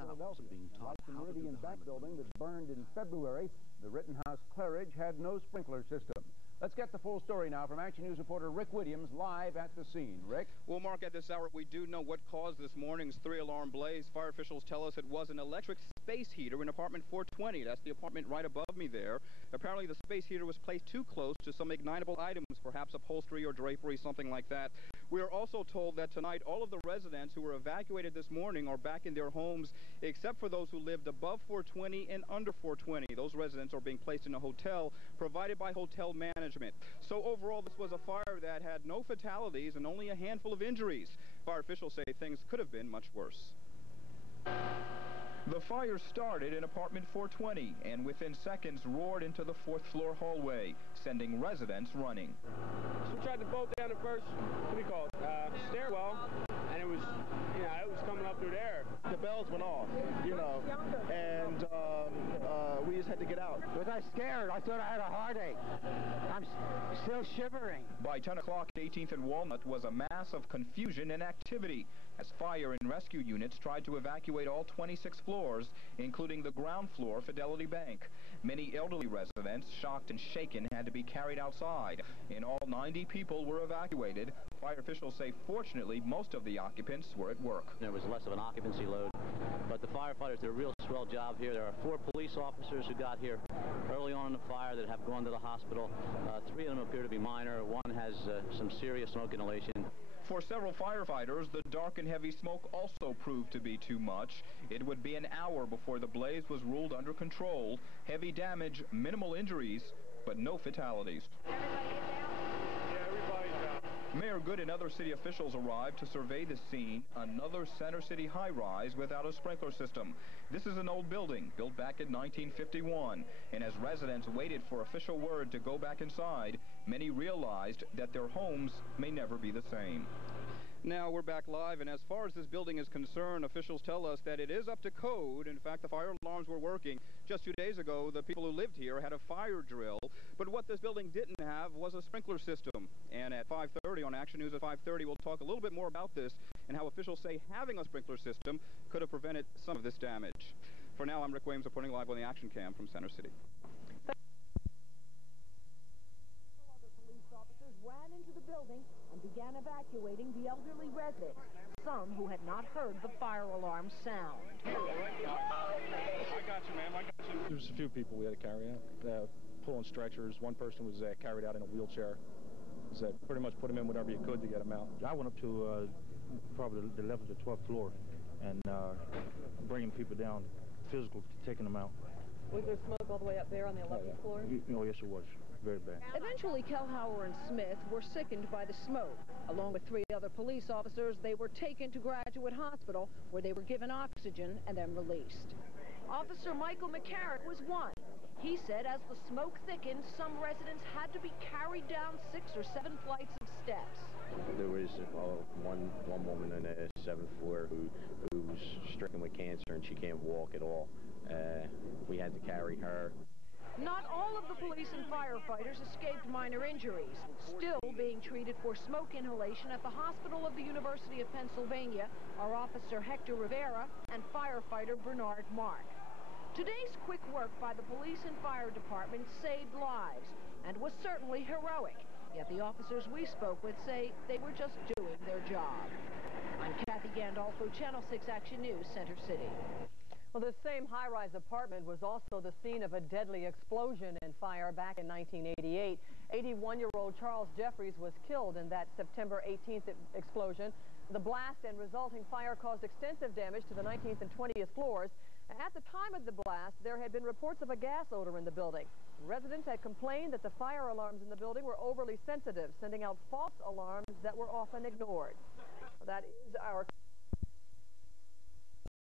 out and being taught how to do the back building that burned in February, the Rittenhouse Claridge had no sprinkler system. Let's get the full story now from Action News reporter Rick Williams live at the scene. Rick? Well, Mark, at this hour, we do know what caused this morning's three-alarm blaze. Fire officials tell us it was an electric space heater in apartment 420. That's the apartment right above me there. Apparently, the space heater was placed too close to some ignitable items, perhaps upholstery or drapery, something like that. We are also told that tonight all of the residents who were evacuated this morning are back in their homes, except for those who lived above 420 and under 420. Those residents are being placed in a hotel provided by hotel management. So overall, this was a fire that had no fatalities and only a handful of injuries. Fire officials say things could have been much worse. The fire started in apartment 420 and within seconds roared into the fourth-floor hallway, sending residents running. So we tried to bolt down the first, what do you call it, stairwell, and it was coming up through there. The bells went off, and we just had to get out. Was I scared? I thought I had a heartache. I'm still shivering. By 10 o'clock, 18th and Walnut was a mass of confusion and activity as fire and rescue units tried to evacuate all 26 floors, including the ground floor Fidelity Bank. Many elderly residents, shocked and shaken, had to be carried outside. In all, 90 people were evacuated. Fire officials say, fortunately, most of the occupants were at work. There was less of an occupancy load, but the firefighters did a real swell job here. There are 4 police officers who got here early on in the fire that have gone to the hospital. 3 of them appear to be minor. 1 has some serious smoke inhalation. For several firefighters, the dark and heavy smoke also proved to be too much. It would be an hour before the blaze was ruled under control. Heavy damage, minimal injuries, but no fatalities. Mayor Good and other city officials arrived to survey the scene, another Center City high-rise without a sprinkler system. This is an old building, built back in 1951, and as residents waited for official word to go back inside, many realized that their homes may never be the same. Now we're back live, and as far as this building is concerned, officials tell us that it is up to code. In fact, the fire alarms were working. Just 2 days ago, the people who lived here had a fire drill, but what this building didn't have was a sprinkler system. And at 5:30 on Action News at 5:30, we'll talk a little bit more about this and how officials say having a sprinkler system could have prevented some of this damage. For now, I'm Rick Williams reporting live on the Action Cam from Center City. Ran into the building and began evacuating the elderly residents, some who had not heard the fire alarm sound. I got you, ma'am. I got you. There's a few people we had to carry out, pulling stretchers. One person was carried out in a wheelchair. So pretty much put them in whatever you could to get them out. I went up to probably the 11th or 12th floor and bringing people down, physical, taking them out. Was there smoke all the way up there on the 11th floor? Oh, yes, it was. Very bad. Eventually, Kelhauer and Smith were sickened by the smoke. Along with 3 other police officers, they were taken to Graduate Hospital, where they were given oxygen and then released. Officer Michael McCarrick was one. He said as the smoke thickened, some residents had to be carried down 6 or 7 flights of steps. There was one woman on the 7th floor who's stricken with cancer and she can't walk at all. We had to carry her. Not all of the police and firefighters escaped minor injuries, still being treated for smoke inhalation at the hospital of the University of Pennsylvania are Officer Hector Rivera and firefighter Bernard Mark. Today's quick work by the police and fire department saved lives and was certainly heroic, yet the officers we spoke with say they were just doing their job. I'm Kathy Gandolfo, Channel 6 Action News, Center City. Well, this same high-rise apartment was also the scene of a deadly explosion and fire back in 1988. 81-year-old Charles Jeffries was killed in that September 18th explosion. The blast and resulting fire caused extensive damage to the 19th and 20th floors. At the time of the blast, there had been reports of a gas odor in the building. Residents had complained that the fire alarms in the building were overly sensitive, sending out false alarms that were often ignored. That is our